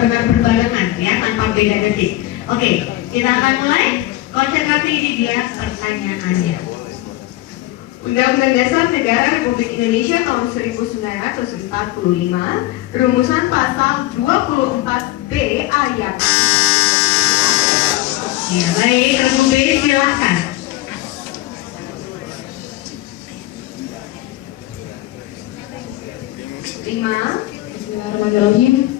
benar-benar berbarengan ya, tanpa beda detik. Oke, kita akan mulai. Konsentrasi, ini dia pertanyaannya. Undang-Undang Dasar Negara Republik Indonesia tahun 1945, rumusan pasal 24B ayat. Ya, baik, Remu B, silahkan. Bismillahirrahmanirrahim.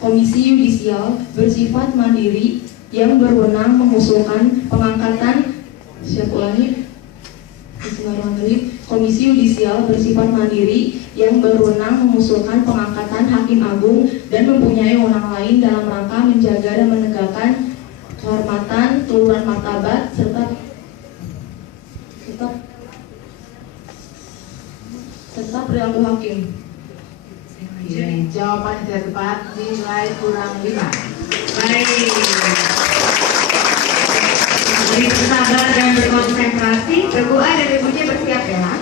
Komisi Yudisial bersifat mandiri yang berwenang mengusulkan pengangkatan. Bismillahirrahmanirrahim. Komisi Yudisial bersifat mandiri yang berwenang mengusulkan pengangkatan hakim agung dan mempunyai wewenang lain dalam rangka menjaga dan menegakkan kehormatan, keluhuran martabat serta perilaku hakim. Jawaban tidak tepat, nilai kurang 5. Baik. Jadi bersabar dan berkonsentrasi. Ibu A dan Ibu C bersiap ya.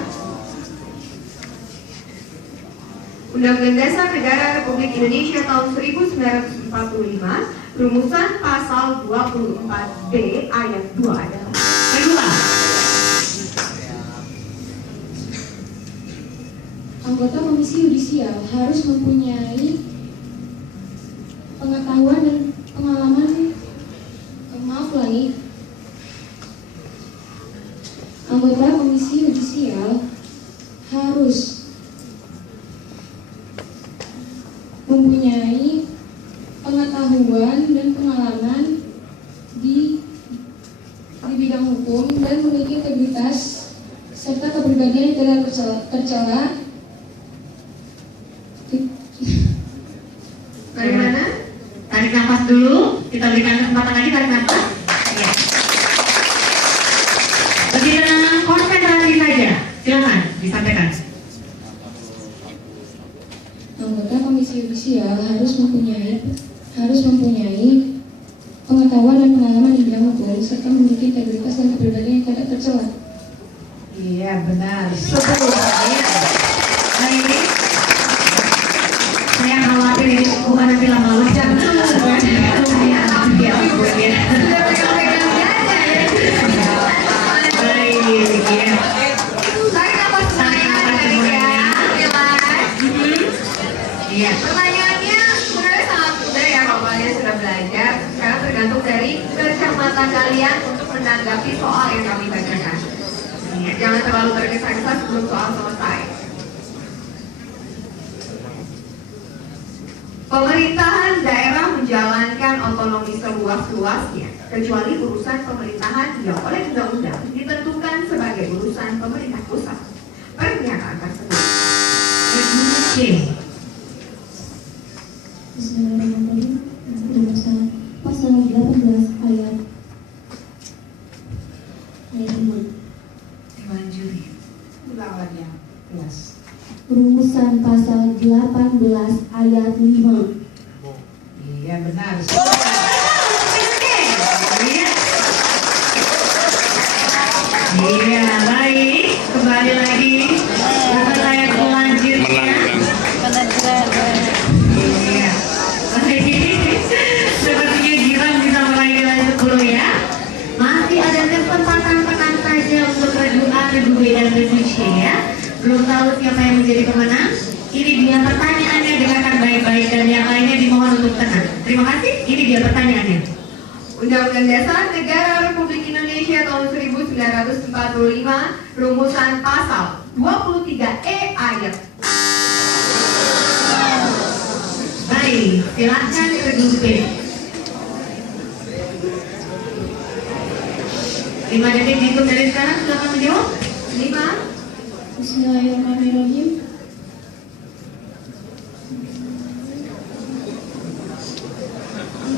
Undang-Undang Dasar Negara Republik Indonesia tahun 1945, rumusan pasal 24B ayat 2 adalah. Kedua, Anggota Komisi Yudisial harus mempunyai pengetahuan dan pengalaman. Anggota Komisi Yudisial harus mempunyai pengetahuan dan pengalaman di bidang hukum dan memiliki integritas serta kepribadian yang tidak tercela. bagaimana? Tarik nafas dulu. Kita berikan kesempatan lagi, tarik nafas. Ya. Lebih tenang, konsentrasi saja. Silakan disampaikan. Anggota Komisi Yudisial harus mempunyai pengetahuan dan pengalaman di bidang hukum serta memiliki integritas dan kepribadian yang tidak tercela. Iya, benar. Baik. Saya khawatir ini bukan nanti lama-lama jantung. Ya ampun ya. Baik ya. Tarik nafas semuanya. Iya. Pertanyaannya sebenarnya sangat mudah ya kalau kalian sudah belajar. Sekarang tergantung dari kecermatan kalian untuk menanggapi soal yang kami bacakan. Jangan terlalu tergesa-gesa sebelum soal selesai. Pemerintahan daerah menjalankan otonomi seluas-luasnya, kecuali urusan pemerintahan yang oleh undang-undang ditentukan sebagai urusan pemerintah pusat. Pernyataan tersebut. Bismillahirrahmanirrahim. Rumusan pasal 18 ayat 5. Dimanjuri. Ulangannya, kelas. Rumusan pasal 18 ayat 5. Iya, benar. Iya, baik. Kembali lagi. Pertanyaan selanjutnya. Iya. Baik. Sepertinya Giran bisa meraih nilai 10 ya. Masih ada kesempatan, tenang saja untuk Redu A, Redu B, dan Redu C ya. Belum tahu siapa yang menjadi pemenang. Ini dia pertanyaannya, dengarkan baik-baik dan yang lainnya dimohon untuk tenang. Terima kasih. Ini dia pertanyaannya. Undang-Undang Dasar Negara Republik Indonesia tahun 1945, rumusan pasal 23E ayat. Baik, silakan Redu B. 5 detik dihitung dari sekarang, silakan menjawab. 5, Bismillahirrahmanirrahim.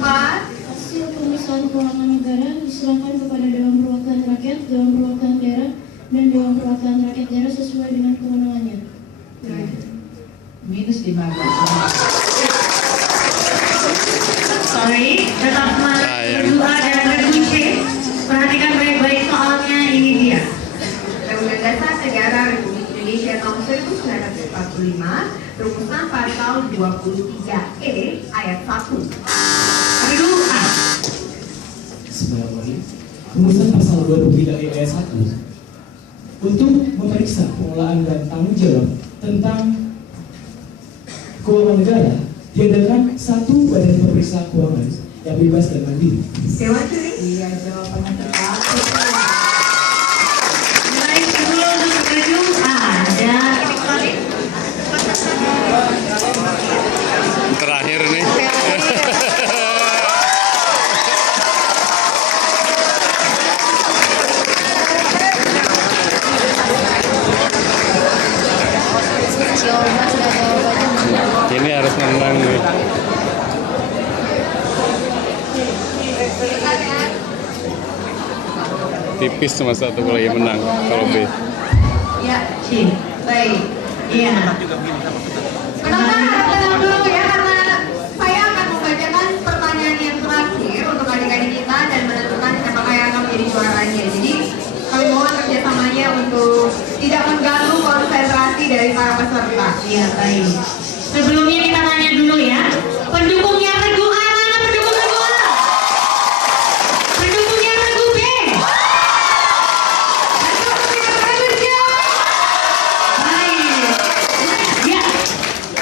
4, Hasil pemeriksaan keuangan negara diserahkan kepada Dewan Perwakilan Rakyat, Dewan Perwakilan Daerah, dan Dewan Perwakilan Rakyat Daerah sesuai dengan kewenangannya. Minus 15. Sorry, tetap semangat. Redu A dan Redu C. Perhatikan baik-baik soalnya, ini dia. Undang-Undang Dasar Negara Republik Indonesia tahun 1945, Rumusan pasal 23E ayat 1. Regu A. Bismillahirrahmanirrahim. Rumusan pasal 23 ayat 1 untuk memeriksa pengelolaan dan tanggung jawab tentang keuangan negara diadakan satu badan pemeriksa keuangan yang bebas dan mandiri. Dewan juri. Iya, jawabannya tepat. Nilai 10 untuk regu A. Dan Terakhir nih. Ini harus menang nih. Tipis cuma satu kalau yang menang, kalau B. Ya, C. baik. Iya. Penonton tenang dulu ya, karena saya akan membacakan pertanyaan yang terakhir untuk adik-adik kita dan menentukan siapa yang akan menjadi juaranya. Jadi kami mohon kerjasamanya untuk tidak mengganggu konsentrasi dari para peserta. Iya, baik. Sebelumnya kita tanya dulu ya. Pendukungnya regu A mana pendukung regu A? Pendukungnya regu B? Baik. Ya,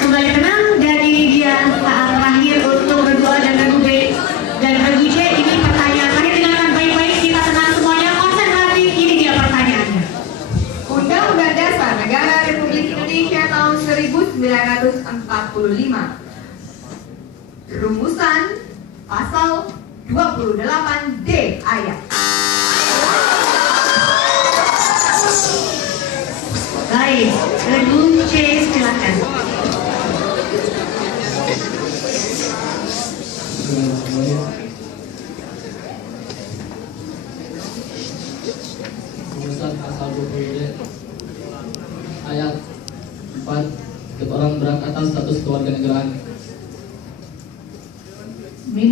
kembali tenang dan ini dia saat terakhir untuk regu A dan regu B dan regu C. Ini pertanyaan terakhir, dengarkan baik-baik, kita tenang semuanya, konsentrasi. Ini dia pertanyaannya. Undang-Undang Dasar Negara Republik Indonesia tahun 1945. Rumusan pasal 28D ayat. Baik, regu C silakan. Rumusan pasal 20 ayat 4 untuk orang berhak atas status kewarganegaraan. -5.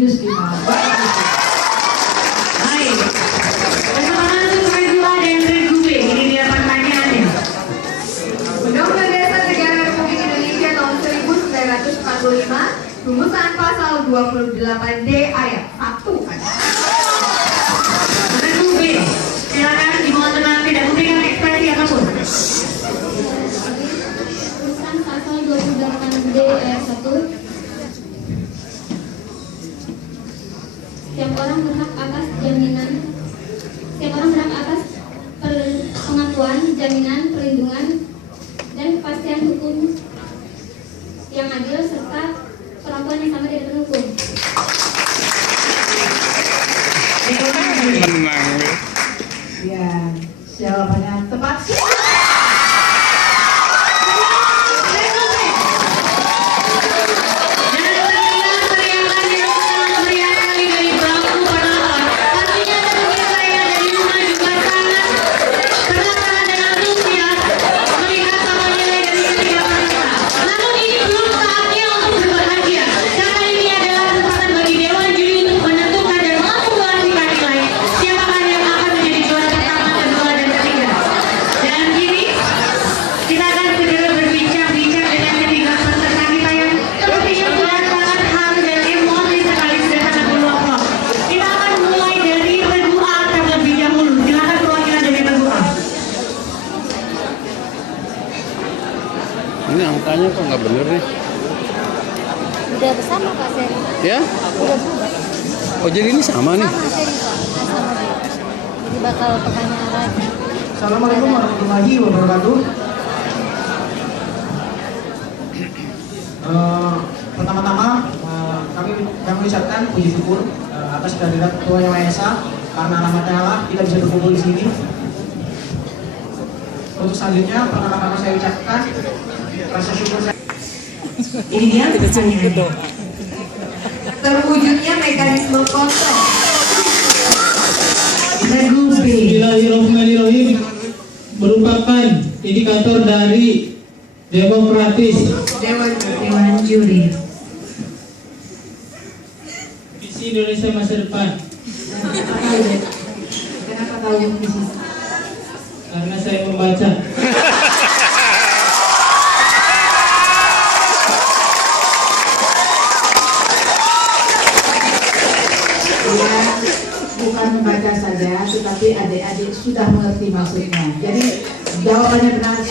Baik. Kesempatan untuk regu A dan regu B. Ini dia pertanyaannya. Undang-Undang Dasar Negara Republik Indonesia tahun 1945. Rumusan pasal 28D ayat 1. Regu B. Silakan dimohon tenang, tidak memberikan ekspresi apapun. Rumusan pasal 28D ayat 1. Setiap orang berhak atas pengetahuan, jaminan, perlindungan, dan kepastian hukum yang adil serta perlakuan yang sama di hadapan hukum. Menang nih. Iya, jawabannya tepat. Ini angkanya kok nggak bener nih? Udah bersama Pak Seri. Ya? Udah berubah. Oh jadi ini sama nih? Sama Seri Pak. Sama dia. Jadi bakal pertanyaan lagi. Assalamualaikum warahmatullahi wabarakatuh. Pertama-tama kami mengucapkan puji syukur atas kehadiran Ketua Yang Maha Esa, karena rahmatnya Allah kita bisa berkumpul di sini. Untuk selanjutnya, pertama-tama saya ucapkan rasa syukur saya. Ini dia pertanyaannya. Terwujudnya mekanisme kontrol. Regu B. Bismillahirrahmanirrahim merupakan indikator dari demokratis. Dewan juri. Visi Indonesia masa depan. Kenapa tahu visi? Karena saya membaca. sudah mengerti maksudnya. Jadi jawabannya benar.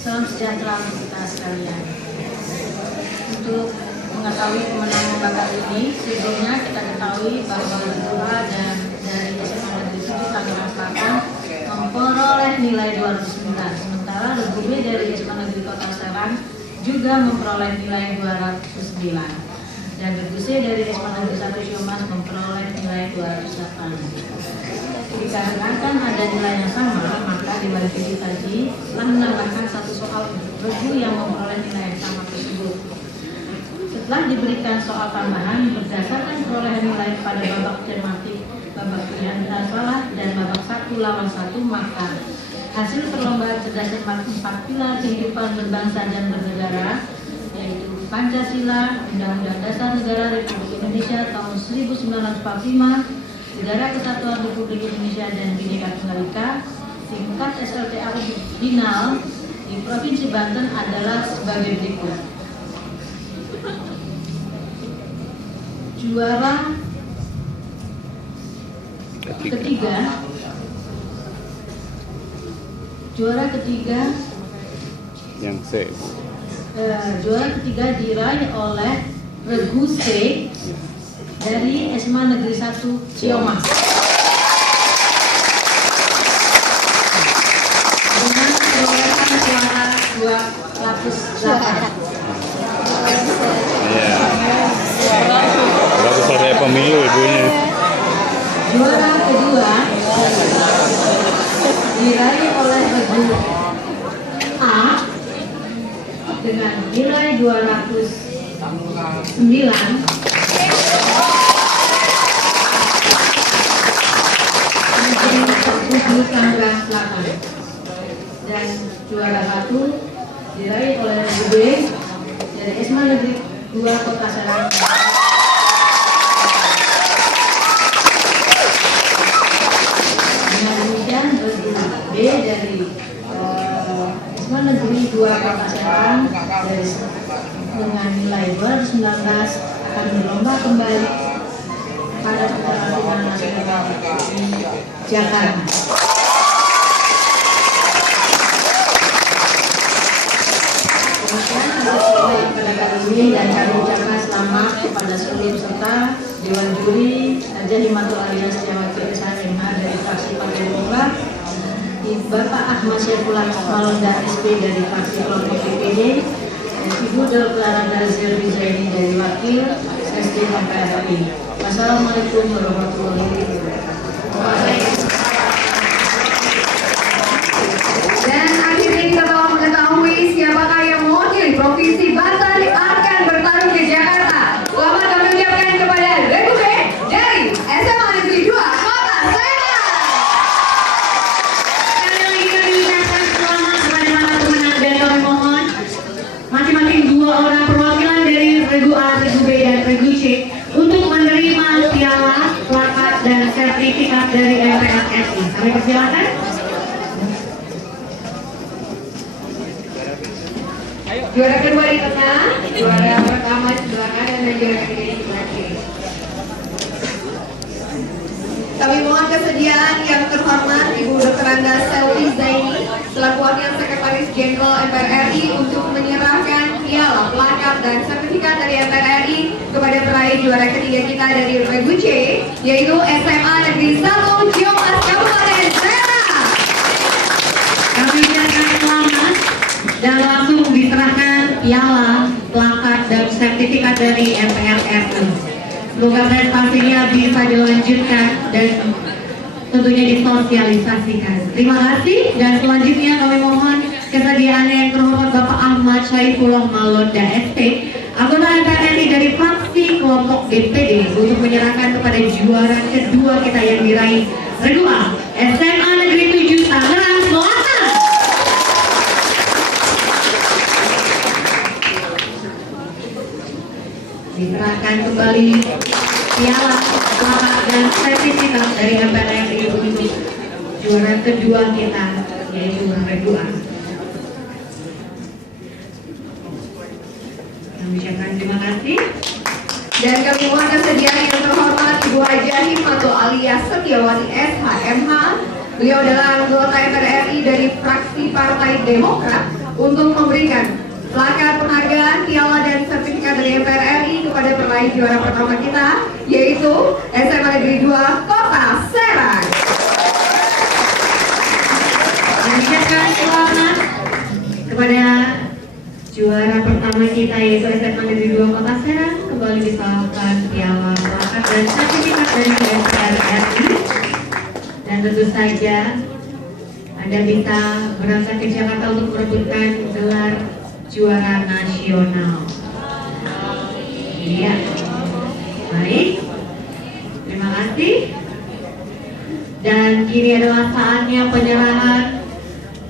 Salam sejahtera untuk kita sekalian. Untuk mengetahui pemenang-pemenang ini, sebelumnya kita ketahui bahwa kedua dan dari SMA Negeri 7 Tangerang Selatan memperoleh nilai 209, sementara Regu B dari SMA Negeri Kota Serang juga memperoleh nilai 209, dan Regu C dari SMA Negeri 1 Ciamas memperoleh nilai 208. Dikarenakan ada nilai yang sama, maka Dewan Juri tadi telah menambahkan satu soal regu yang memperoleh nilai yang sama tersebut. Setelah diberikan soal tambahan berdasarkan perolehan nilai pada babak tematik, babak pilihan salah, dan babak 1 lawan 1, maka hasil perlombaan cerdas cermat 4 pilar kehidupan berbangsa dan bernegara, yaitu Pancasila, Undang-Undang Dasar Negara Republik Indonesia tahun 1945, Negara Kesatuan Republik Indonesia dan Bhinneka Tunggal Ika, tingkat SLTA final di Provinsi Banten adalah sebagai berikut. Juara ketiga yang C. Juara ketiga diraih oleh Regu C dari SMA Negeri 1 Ciamas dengan perolehan suara 208. Iya. Berapa selesai pemilu ibunya? Juara kedua diraih oleh Regu A dengan nilai 209. Tangerang Selatan, dan juara 1 diraih oleh Regu B dari SMA Negeri 2 Kota Serang. Dengan demikian Regu B dari SMA Negeri 2 Kota Serang dengan nilai 219 akan berlomba kembali pada putaran final nasional di Jakarta. Demikian pada kali ini, dan kami ucapkan selamat kepada seluruh peserta Dewan Juri, Raja Himatul Alias Jawati SHMH dari fraksi Partai Demokrat, Bapak Ahmad Syaifullah Malonda SP dari fraksi kelompok PPD, dan Ibu Dr. Nazir Rizaini dari wakil Sekjen MPR RI. Wassalamualaikum warahmatullahi wabarakatuh. Dan akhirnya kita telah mengetahui siapakah yang mewakili Provinsi Banten akan bertarung di Jakarta. Selamat kami ucapkan kepada Regu B dari SMA Negeri 2 Kota Serang. Sekali lagi kami ucapkan selamat kepada para pemenang, dan kami mohon masing-masing 2 orang perwakilan dari Regu A, Regu B, dan Regu C untuk menerima piala, plakat, dan sertifikat dari MPR RI. Kami persilakan. Juara kedua di tengah, juara pertama di sebelah kanan, dan juara ketiga di sebelah kiri. Kami mohon kesediaan yang terhormat Ibu Dr. Anda Selvi Zaini selaku Wakil Sekretaris Jenderal MPR RI untuk menyerahkan piala, plakat, dan sertifikat dari MPR RI kepada peraih juara ketiga kita dari Regu C, yaitu SMA Negeri 1 Ciamas Kabupaten Serang. Kami ucapkan selamat dan langsung diserahkan piala, plakat, dan sertifikat dari MPR RI. Semoga prestasinya bisa dilanjutkan dan tentunya disosialisasikan. Terima kasih, dan selanjutnya kami mohon kesediaannya yang terhormat Bapak Ahmad Syaifullah Malonda ST, anggota MPR RI dari fraksi kelompok DPD, untuk menyerahkan kepada juara kedua kita yang diraih Regu A, SMA Negeri 7 Tangerang Selatan. Diserahkan kembali piala, plakat, dan sertifikat dari MPR RI untuk juara kedua kita, yaitu Regu A. Kami ucapkan terima kasih. Dan kami mohon kesediaan yang terhormat Ibu Haja Hikmatul alias Setiawati SHMH. Beliau adalah anggota MPR RI dari fraksi Partai Demokrat untuk memberikan plakat penghargaan, piala, dan sertifikat dari MPR RI kepada peraih juara pertama kita, yaitu SMA Negeri 2 Kota Serang. Mengucapkan selamat kepada juara pertama kita, yaitu SMA Negeri 2 Kota Serang. Kembali diserahkan piala, plakat, dan sertifikat dari MPR RI. Dan tentu saja Anda bisa berangkat ke Jakarta untuk merebutkan gelar juara nasional. Iya, baik, terima kasih. Dan kini adalah saatnya penyerahan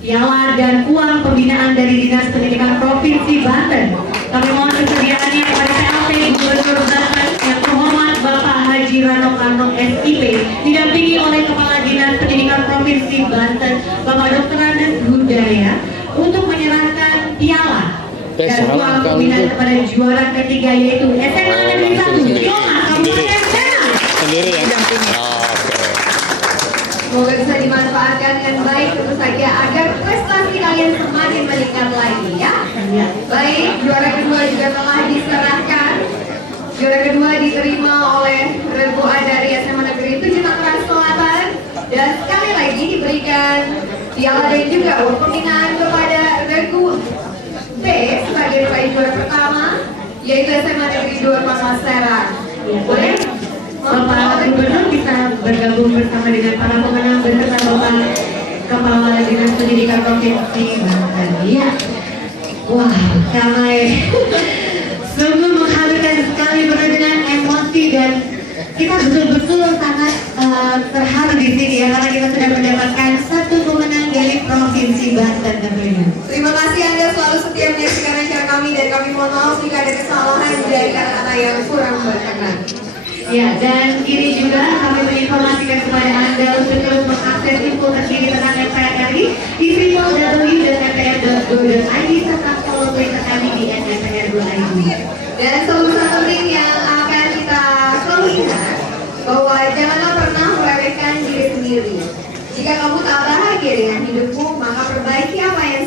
piala dan uang pembinaan dari Dinas Pendidikan Provinsi Banten. Kami mohon kesediaannya kepada PLT Gubernur Banten yang terhormat Bapak Haji Rano Karno SIP, didampingi oleh Kepala Dinas Pendidikan Provinsi Banten Bapak Dr. Andes Hudaya, untuk menyerahkan piala dan uang pembinaan kepada juara ketiga, yaitu SMA Negeri 1 Ciamas Kabupaten Serang. Sendiri ya? Semoga bisa dimanfaatkan dengan baik, tentu saja agar prestasi kalian semakin meningkat lagi ya. Baik, juara kedua juga telah diserahkan. Juara kedua diterima oleh Regu A dari SMA Negeri 7 Tangerang Selatan, dan sekali lagi diberikan piala dan juga uang pembinaan kepada Regu B sebagai peraih juara pertama, yaitu SMA Negeri 2 Kota Serang. Boleh Bapak Gubernur bisa bergabung bersama dengan para pemenang beserta Bapak Kepala Dinas Pendidikan Provinsi Banten. Ya, wah, ramai. Sungguh menghadirkan sekali, penuh dengan emosi, dan kita betul-betul sangat terharu di sini ya, karena kita sudah mendapatkan satu pemenang dari Provinsi Banten tentunya. Terima kasih Anda selalu setia menyaksikan acara kami, dan kami mohon maaf jika ada kesalahan dari kata-kata yang kurang berkenan. Ya, dan kini juga kami menginformasikan kepada Anda untuk terus mengakses info terkini tentang MPR RI di www.mpr.go.id serta follow Twitter kami di @mpr2id. Dan solusi penting yang akan kita selalu ingat, bahwa janganlah pernah meremehkan diri sendiri. Jika kamu tak bahagia dengan hidupmu, maka perbaiki apa yang